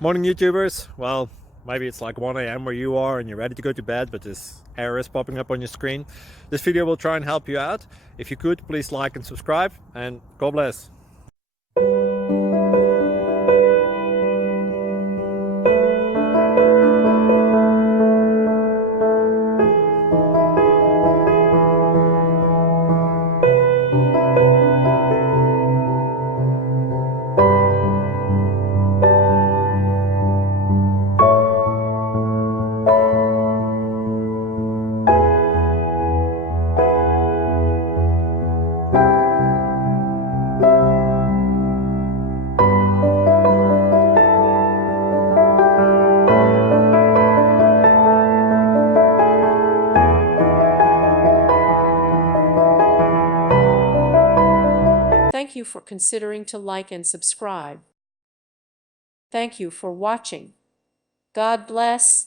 Morning YouTubers. Well, maybe it's like 1 a.m. where you are and you're ready to go to bed, but this error is popping up on your screen. This video will try and help you out. If you could, please like and subscribe, and God bless. Thank you for considering to like and subscribe. Thank you for watching. God bless.